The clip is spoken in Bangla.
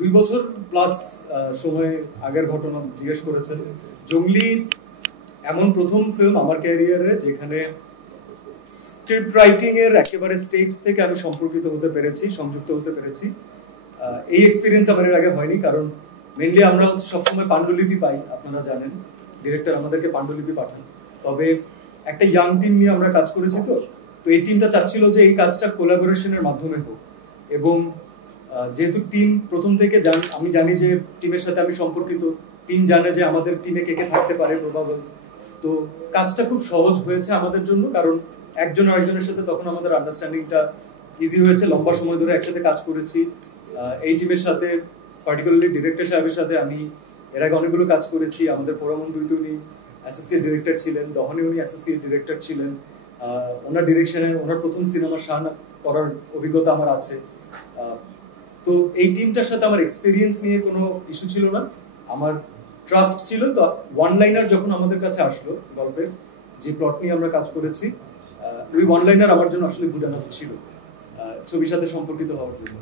2 বছর প্লাস সময় আগের ঘটনা জিজ্ঞেস করেছেন। জঙ্গলি এমন প্রথম ফিল্ম আমার ক্যারিয়ারে যেখানে স্ক্রিপ্ট রাইটিং এর একেবারে স্টেজ থেকে আমি সম্পর্কিত হতে পেরেছি, সংযুক্ত হতে পেরেছি। এই এক্সপিরিয়েন্স আমার এর আগে হয়নি, কারণ মেনলি আমরা সবসময় পাণ্ডুলিপি পাই, আপনারা জানেন ডিরেক্টর আমাদেরকে পাণ্ডুলিপি পাঠান। তবে একটা ইয়াং টিম নিয়ে আমরা কাজ করেছি, তো এই টিমটা চাচ্ছিল যে এই কাজটা কোলাবোরেশনের মাধ্যমে হোক, এবং যেহেতু টিম প্রথম থেকে আমি জানি যে টিমের সাথে আমি সম্পর্কিত, টিম জানে যে আমাদের টিমে কে কে থাকতে পারে প্রবাবল, তো কাজটা খুব সহজ হয়েছে আমাদের জন্য, কারণ একজন আরেকজনের সাথে তখন আমাদের আন্ডারস্ট্যান্ডিংটা ইজি হয়েছে। লম্বা সময় ধরে একসাথে কাজ করেছি এই টিমের সাথে, পার্টিকুলারলি ডিরেক্টর সাহেবের সাথে আমি এর আগে অনেকগুলো কাজ করেছি। আমাদের পরমন দুইতে উনি অ্যাসোসিয়েট ডিরেক্টর ছিলেন, দহনে উনি অ্যাসোসিয়েট ডিরেক্টর ছিলেন। ওনার ডিরেকশনে ওনার প্রথম সিনেমা শান করার অভিজ্ঞতা আমার আছে। তো এই টিমটার সাথে আমার এক্সপিরিয়েন্স নিয়ে কোনো ইস্যু ছিল না, আমার ট্রাস্ট ছিল। তো ওয়ান লাইনার যখন আমাদের কাছে আসলো, গল্পের যে প্লট নিয়ে আমরা কাজ করেছি, ওই ওয়ান লাইনার আমার জন্য আসলে গুড এনাফ ছিল ছবির সাথে সম্পর্কিত হওয়ার জন্য।